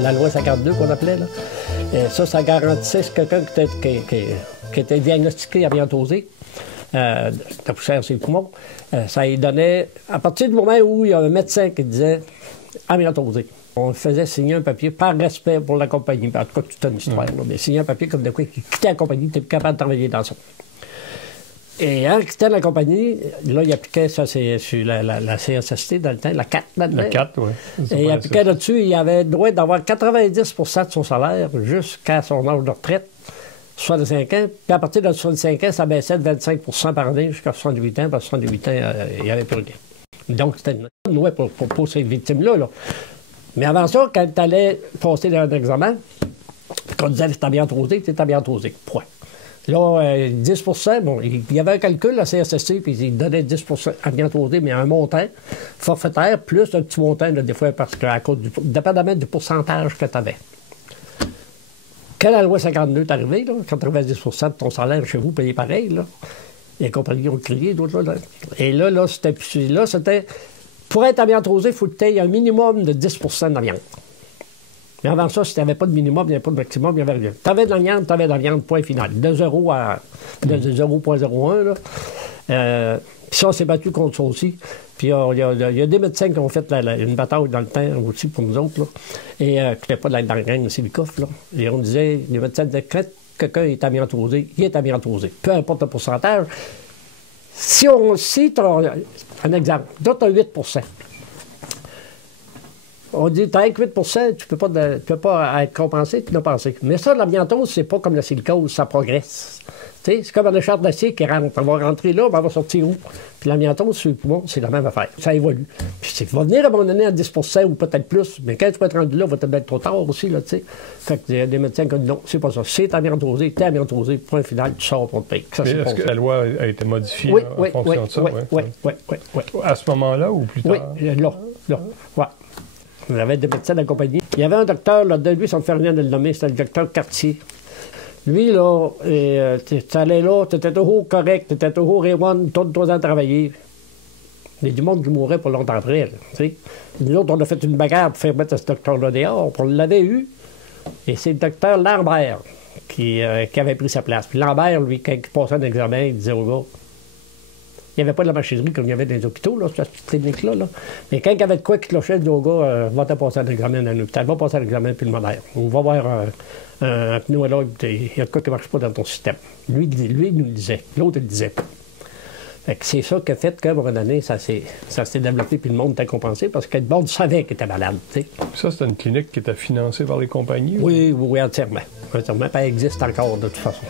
La loi 52 qu'on appelait, là. Ça garantissait quelqu'un qui était diagnostiqué amiantosé, de poussière sur les poumons. Ça lui donnait, à partir du moment où il y a un médecin qui disait amiantosé, on faisait signer un papier par respect pour la compagnie. En tout cas, toute une histoire, là, mais signer un papier comme de quoi qui quittait la compagnie, tu n'es plus capable de travailler dans ça. Et en quittant la compagnie, là, il appliquait, ça c'est sur la CSST dans le temps, la 4 maintenant. La 4, oui. Et il appliquait là-dessus, il avait le droit d'avoir 90 de son salaire jusqu'à son âge de retraite, 65 ans. Puis à partir de 65 ans, ça baissait de 25 par année jusqu'à 68 ans. Parce que 68 ans, il n'y avait plus rien. Donc, c'était une loi pour ces victimes-là. Là. Mais avant ça, quand tu allais passer dans un examen, qu'on disait que tu amiantosé, tu es amiantosé. Point. Là, 10 bon, il y avait un calcul, la CSST, puis il donnait 10 amiantosé, mais un montant forfaitaire, plus un petit montant, là, des fois, parce que à cause dépendamment du pourcentage que tu avais. Quand la loi 52 est arrivée, là, 90 de ton salaire chez vous payé pareil, là, les compagnies ont crié, d'autres, là. Et là, c'était pour être amiantosé, il faut que tu aies un minimum de 10 d'amiante. Mais avant ça, si tu n'avais pas de minimum, il n'y avait pas de maximum, il n'y avait rien. Tu avais de l'amiante, point final. De 0 à 0,01. Là. Puis ça, on s'est battu contre ça aussi. Puis il y a des médecins qui ont fait une bataille dans le temps aussi pour nous autres. Là. Et qui n'étaient pas dans la gang de Silicoff. Là. Et on disait, les médecins disaient, quand quelqu'un est amiantosé, il est amiantosé. Peu importe le pourcentage. Si tu as un exemple, toi, tu as 8 on dit, t'as 8 tu peux pas être compensé, tu n'as pensé. Mais ça, l'amiantose, c'est pas comme la silicose, ça progresse. C'est comme un écharpe d'acier qui rentre. On va rentrer là, on va sortir où? Puis l'amiantose, sur le poumon, c'est la même affaire. Ça évolue. Puis il va venir à un moment donné à 10 ou peut-être plus, mais quand tu vas être rendu là, il va peut-être être trop tard aussi, là, tu sais. Fait que il y a des médecins qui disent non, c'est pas ça. C'est amiantosé, t'es amiantosé, point final, tu sors pour te payer. Est-ce que la loi a été modifiée en fonction de ça? Oui. À ce moment-là ou plus tard? Oui, là. Ouais. Il y avait des médecins de la compagnie. Il y avait un docteur, là, de lui, ça me fait rien de le nommer, c'était le docteur Cartier. Lui, là, tu allais là, tu étais toujours correct, tu étais toujours A1, tous 3 ans de travailler. Il y a du monde qui mourait pour longtemps après. Nous autres, on a fait une bagarre pour faire mettre ce docteur-là dehors. On l'avait eu. Et c'est le docteur Lambert qui avait pris sa place. Puis Lambert, lui, quand il passait un examen, il disait au gars, il n'y avait pas de la machinerie comme il y avait dans les hôpitaux, là, cette petite clinique-là. Là. Mais quand il y avait de quoi qui clochait, il disait au gars, va te passer un examen dans l'hôpital, va passer un examen pulmonaire. On va voir un pneumologue, il y a de quoi qui ne marche pas dans ton système. Lui, il nous le disait. L'autre, il le disait pas. Fait que c'est ça qui a fait qu'à un moment donné, ça s'est développé, puis le monde était compensé, parce que le monde savait qu'il était malade. T'sais. Ça, c'était une clinique qui était financée par les compagnies? Oui, entièrement. Entièrement. Elle existe encore, de toute façon.